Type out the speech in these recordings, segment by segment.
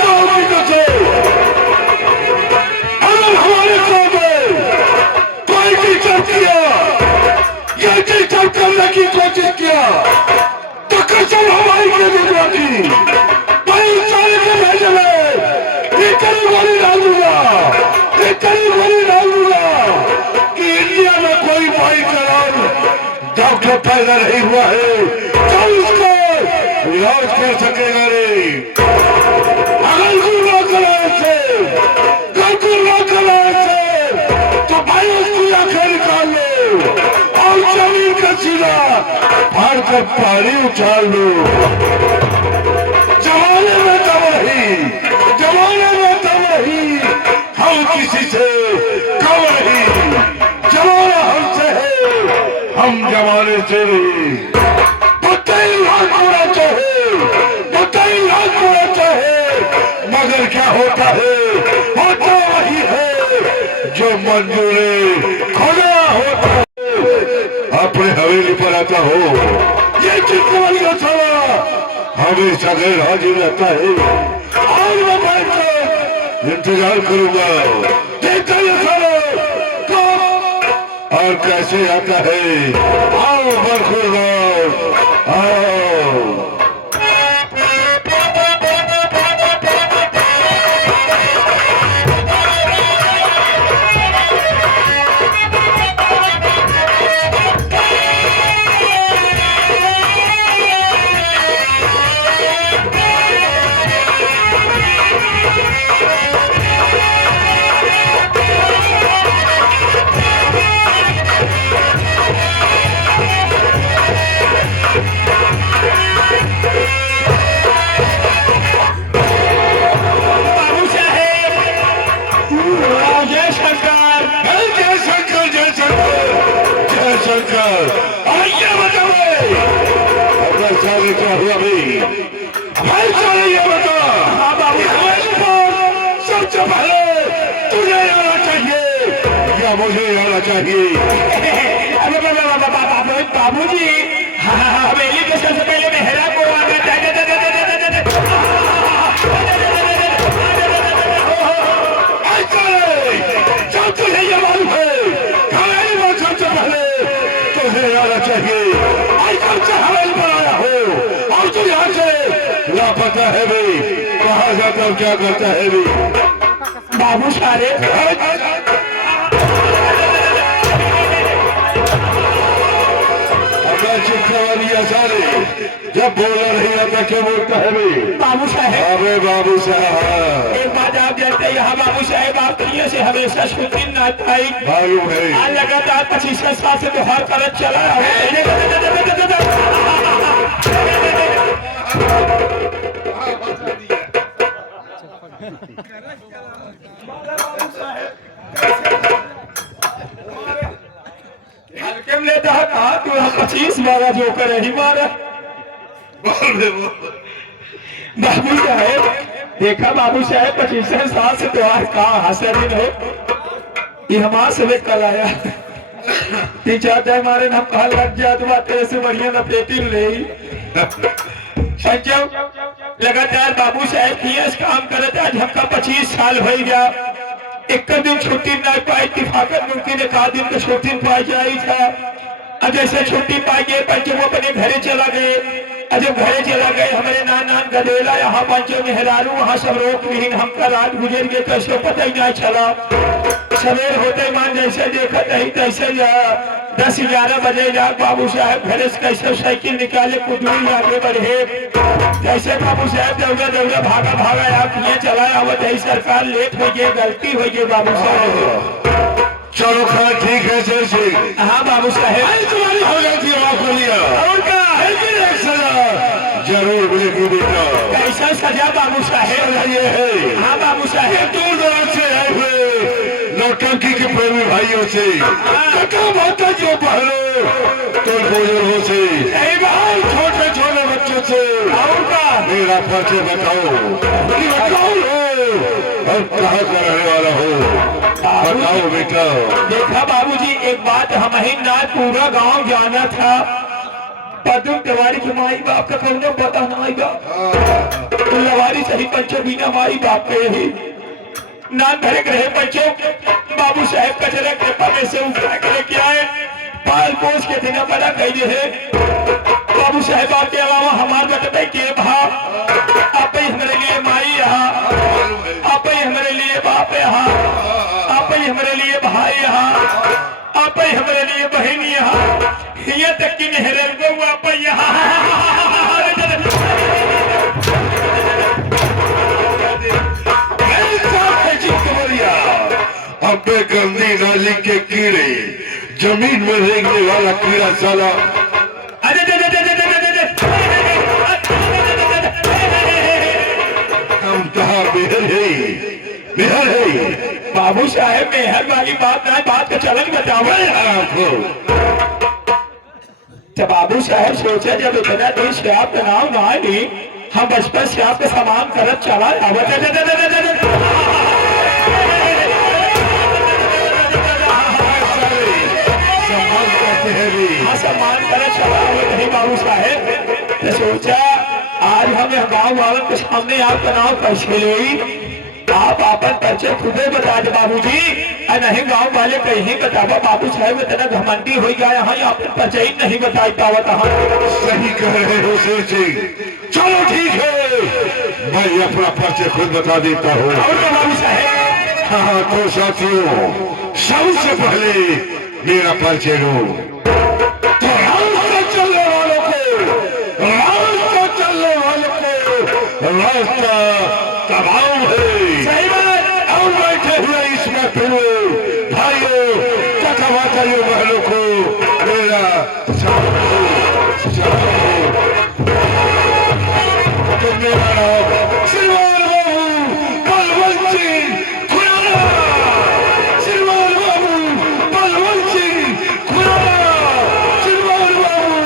होगी तुझे। अगर हमारे गांव में कोई टीचर किया, ये टीचर करने की कोशिश किया तो कसम हमारी के दूसरा की भाई सारे के भेजे में इतनी गोली डाल दूंगा, इतनी गोली डाल दूंगा कि इंडिया में कोई भाई करार डॉक्टर पैदा नहीं हुआ है तो उसको इलाज कर सकेगा नहीं। अगर गुना कराए थे, गुना कराए थे तो भाई उसकी आंखें निकाल लो और जमीन का सीधा फाड़ कर पानी उछाल लो। जमाने में तो वही, जमाने में तो वही, हम किसी से कम नहीं। जमाना हमसे है, हम जमाने से नहीं। बताइए लाख होना चाहे, बताइए लाख होना चाहे, मगर क्या होता है? होता वही है जो मंजूर खुदा होता है। अपने हवेली पर आता हो, ये चित्रवाली का सारा हमेशा गैर हाजिर रहता है और मैं बैठ कर इंतजार करूंगा देखता है सारा कब और कैसे आता है। आओ बरखुर आओ। क्या हुआ भाई? भाई चले ये बता, सबसे पहले तुझे आना चाहिए या मुझे आना चाहिए? बाबूजी हवेली के सबसे पहले मेहरा को आना चाहिए। जब तुझे ये मालूम है हवेली में सबसे पहले तुझे आना चाहिए, कब से हवेली पर आया हो और तू यहाँ से लापता है भाई, कहाँ जाता हूँ क्या करता है भाई? बाबू सारे चित्रवाली सारे जब बोला नहीं आता क्या बोलता है भाई? बाबू साहेब, अबे बाबू साहब एक बात आप जानते हैं, यहाँ बाबू साहेब आप दुनिया से हमेशा शूटिंग ना पाई मालूम है। आज लगातार 25 साल से त्योहार करत चला हल्के में लेता है कहा तू 25 मारा जो कर ही मारा। बाबू साहेब देखा, बाबू साहेब 25 साल से त्योहार का हासिल हो, ये हमारे से कल आया तीन चार टाइम हमारे नाम कहा लग जाए तो तेरे से बढ़िया न पेटी ले लगातार बाबू साहेब की काम करे। आज हमका 25 साल हो गया, एक दिन छुट्टी ना पाई, इत्तेफाकत मुमकिन एक आध दिन तो छुट्टी पाई जाई था। अब जैसे छुट्टी पाई गए पंचो वो अपने घरे चला गए। जब घरे चला गए हमारे नान गदेला यहाँ पंचो मेहरारू वहाँ सब रोक विहीन हमका रात गुजर गए, कैसे पता ही नहीं चला। सवेर होते मान जैसे देखा नहीं तैसे 10-11 बजे जा बाबू साहब घरे से कैसे साइकिल निकाले कुदूरी आगे बढ़े, कैसे बाबू साहब दौड़ा दौड़ा भागा भागा आप ये चलाया हुआ दही सरकार लेट हो गई, गलती हो गई बाबू साहब। चलो खैर ठीक है जैसे हाँ बाबू साहब तुम्हारी हो जाती है आपको लिया और का सजा जरूर मिलेगी बेटा। कैसा सजा बाबू साहब? ये है हाँ बाबू साहब दूर दराज से आए हुए नौटंकी के प्रेमी भाइयों से माता जो पहले तो बुजुर्गों से छोटे छोटे बच्चों से और का मेरा परिचय बताओ कि कौन हो और कहाँ का रहने वाला हो, बताओ बेटा। देखा बाबूजी एक बात हम ही ना पूरा गांव जाना था, पदम तिवारी के माई बाप का कौनो पता नहीं बा। लवारी सही पंचो बिना माई बाप के ही नाम धरे रहे पंचो। बाबू साहेब कचरा कृपा में से उठा के लेके आए, पाल पोस के दिन बड़ा कही है। बाबू साहेब के अलावा हमारे बटबे के भा आप ही हमारे लिए माई यहाँ, आप ही हमारे लिए बाप यहाँ, आप ही हमारे लिए भाई यहाँ, आप ही हमारे लिए बहन यहाँ, यहाँ तक कि नहर गो आप यहाँ। अबे गंदी नाली के कीड़े, जमीन में रेंगने वाला कीड़ा साला। हम कहा मेहर है। बाबू साहेब मेहर वाली बात ना, बात का चलन बताओ आपको। जब बाबू साहेब सोचे जब इतना दिन से आपका नाम ना ली, हम बचपन से आपका सामान करत चला सम्मान करत चला नहीं बाबू साहेब। तो सोचा आज हमें गाँव वालों के सामने आपका नाम कैसे ले, आप आपन परिचय खुदे बता दे बाबू जी, नहीं गाँव वाले कहीं बतावा। बाबू साहेब इतना घमंडी हो गया यहाँ, आपन परिचय नहीं बता पावत। सही कह रहे हो शेर सिंह, चलो ठीक है, मैं अपना परिचय खुद बता देता हूँ। और तो बाबू साहेब। हाँ तो साथियों, सबसे पहले मेरा परिचय लो। तो रास्ता चलने वालों को, रास्ता चलने वालों को रास्ता तमाम है। सही बात। और बैठे हुए इसमें फिर भाइयों, चचा माताइयों, बहनों को मेरा तो मेरा नाम श्रीमान बाबू बलवंत सिंह खुराना, श्रीमान बाबू बलवंत सिंह खुराना, श्रीमान बाबू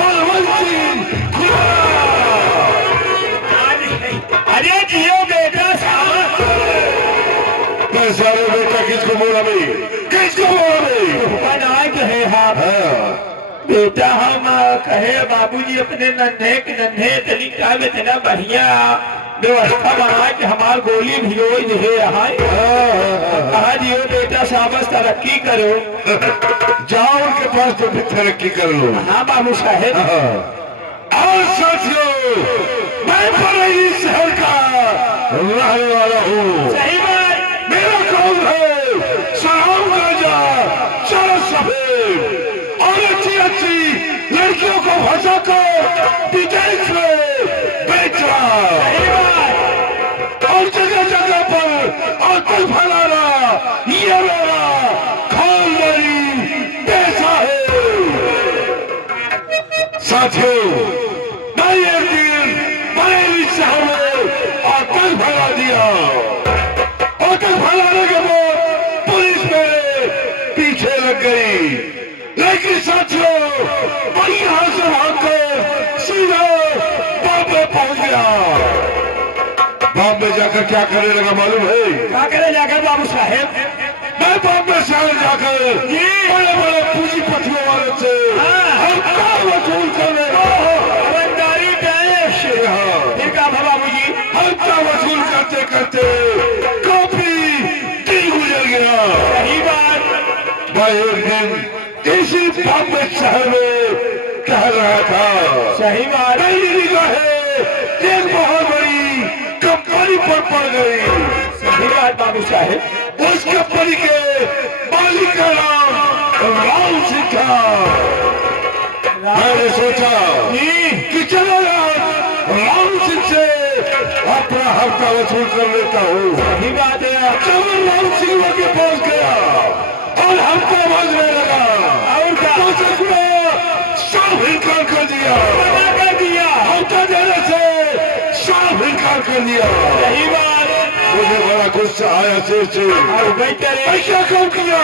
बलवंत सिंह खुराना। अरे जियो बेटा साहब। मैं सारे बेटा किसको बोला भाई, किसको बोला भाई? बनाए कहे हाँ बेटा, हम कहे बाबूजी अपने नन्हे के नन्हे इतनी टाइम इतना बढ़िया व्यवस्था बनाए कि हमार गोली भी हो है यहाँ। कहा जियो बेटा साहब तरक्की करो। जाओ उनके पास तो फिर तरक्की कर लो। हाँ बाबू साहेब। और साथियों, मैं बरेली शहर का रहने वाला हूँ। सही बात। मेरा काम है सलाम गाजा, चलो सफेद और अच्छी अच्छी लड़कियों को फंसा कर विदेश में बेचना और जगह जगह पर आतंक फैलाना, ये मेरा खानदानी पेशा है। साथियों, मैं एक दिन बरेली शहर में आतंक फैला दिया। आतंक फैलाने के बाद पुलिस मेरे पीछे लग गई, लेकिन साथियों मैं यहाँ से भागकर सीधा बॉम्बे पहुंच गया। बॉम्बे जाकर क्या करने लगा मालूम है? क्या करे जाकर बाबू साहेब? मैं बॉम्बे शहर जाकर बड़े बड़े पूंजीपतियों वाले से हल्का वसूल करने, ईमानदारी टैक्स। फिर क्या बाबू जी? हल्का वसूल करते करते काफी दिन गुजर गया। सही बात। मैं एक दिन इसी बॉम्बे शहर में कह रहा था। सही बात। मेरी निगाहें एक बहुत बड़ी कंपनी पर पड़ गई। सही बात बाबू साहेब। उस कंपनी के मालिक का नाम राम सिंह था। मैंने सोचा कि चलो राम सिंह से अपना हफ्ता वसूल कर लेता हूँ। सही बात है। जब राम सिंह के पास गया और हफ्ता मांगने लगा, और क्या? तो सचुआ साफ इनकार कर दिया। मना कर दिया। हफ्ता देने से साफ इनकार कर दिया। सही बात। मुझे बड़ा गुस्सा आया शेर से। मैं क्या काम किया?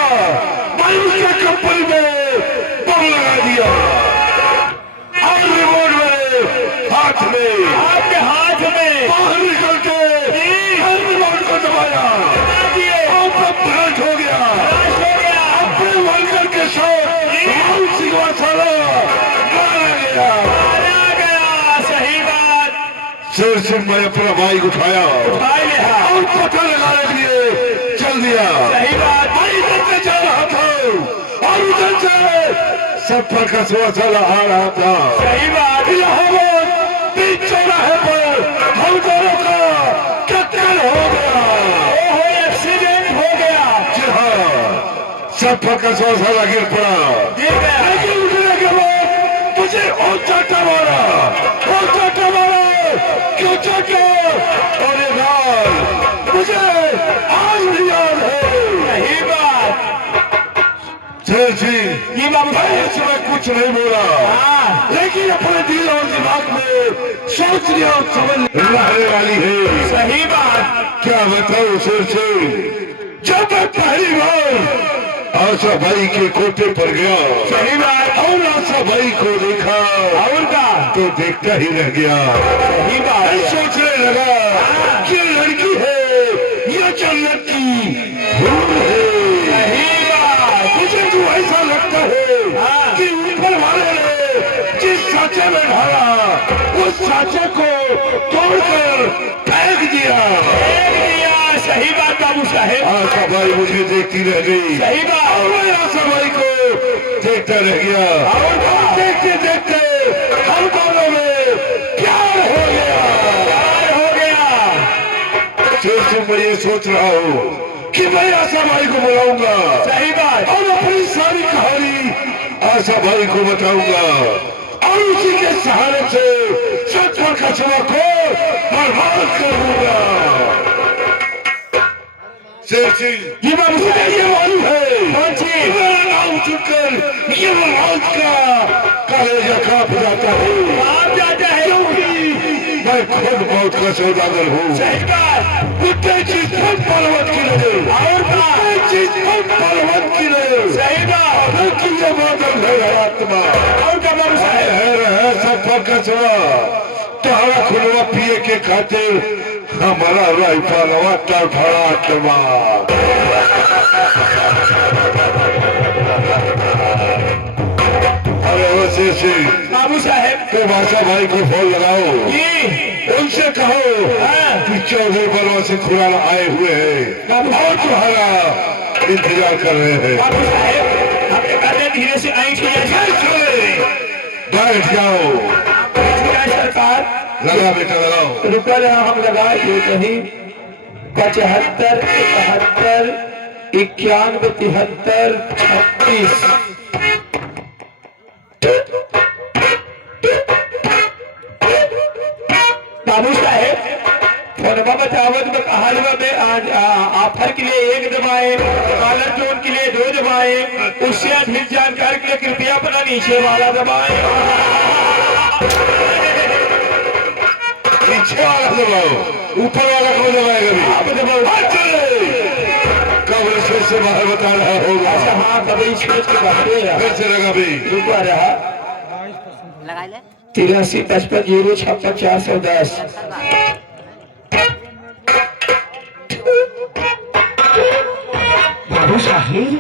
मैं उसके कंपनी में बम लगा दिया और रिमोट मेरे हाथ में, आपके हाथ में बाहर निकल के हर रिमोट को दबाया और तब ब्लास्ट हो गया। अपने वर्कर के साथ राम सिंह वाला मारा गया। शेर सिंह ने अपना बाइक उठाया और पता लगाने के लिए चल दिया। सही बात। भाई इधर से जा रहा था और उधर से सफर का सिलसिला आ रहा था। सही बात। इलाहाबाद बीच चौराहे पर हम दोनों का टक्कर हो गया। ओहो, एक्सीडेंट हो गया। जी हाँ, सफर का सिलसिला गिर पड़ा। गिर गया। लेकिन उठने के बाद मुझे और चाटा मारा, और चाटा मारा। क्यों चाटा? और ये गाल मुझे आज भी याद है। सही बात। शेर सिंह ये बाबू भाई इस समय कुछ नहीं बोला, हाँ, लेकिन अपने दिल और दिमाग में सोच लिया और समझ रहने वाली है। सही बात। क्या बताऊं शेर सिंह, जब मैं पहली बार आशा भाई के कोटे पर गया, सही बात। और आशा भाई को देखा और का तो देखता ही रह गया। सही बात। मैं सोचने लगा कि लड़की है या जन्नत की धूल है। सही बात। मुझे तो ऐसा लगता है हाँ। कि ऊपर वाले ने जिस साँचे में ढाला उस साँचे को तोड़कर फेंक दिया। सही बात बाबू साहेब। आशा भाई मुझे देखती रह गई। सही बात। और मैं आशा भाई को देखता रह गया। और देखते देखते हम दोनों में प्यार हो गया। प्यार हो गया। शेर सिंह मैं ये सोच रहा हूँ कि मैं आशा भाई को बुलाऊंगा सही बात। और अपनी सारी कहानी आशा भाई को बताऊंगा और उसी के सहारे से सत्तर का छवा को बर्बाद कर दूंगा। शेर सिंह ये बाबू मुझे साहेब। ये मालूम है कौन सी? मेरा नाम सुनकर ये राज का कलेजा कांप जाता है। आप जाता है। क्योंकि मैं खुद मौत का सौदागर हूँ। सही बात। कुत्ते चीज खुद बलवत की नजर और का कुत्ते चीज खुद बलवत की नजर। सही बात। लेकिन ये बादल है आत्मा और का बाबू साहेब। है सफर का सवा तारा खुलवा पिए के खातिर हमारा राइफलवा टड़फड़ाटवा। अरे वैसे से बाबू साहेब। तो भाषा भाई को फोन लगाओ, जी उनसे कहो हाँ। कि चौधरी बलवा से खुलाना आए हुए हैं और तुम्हारा इंतजार कर रहे हैं। बाबू साहेब, हम कहते हैं धीरे से आई थी बैठ जाओ। सरकार। लगा बेटा लगाओ। रुका रहा हम लगा ये कहीं 75 71 91 73 36। बाबू साहेब फोनमा बतावत में कहा में ऑफर के लिए 1 दबाए, कॉलर जोन के लिए 2 दबाए, उससे अधिक जानकारी के लिए कृपया अपना नीचे वाला दबाए। नीचे वाला दबाओ, ऊपर वाला कौन दबाएगा? भी आप दबाओ। कब से बाहर बता रहा होगा। अच्छा हाँ, कभी स्टेज के बाहर फिर से लगा भी रुका रहा। लगा ले 83 55 056 410। बाबू साहेब।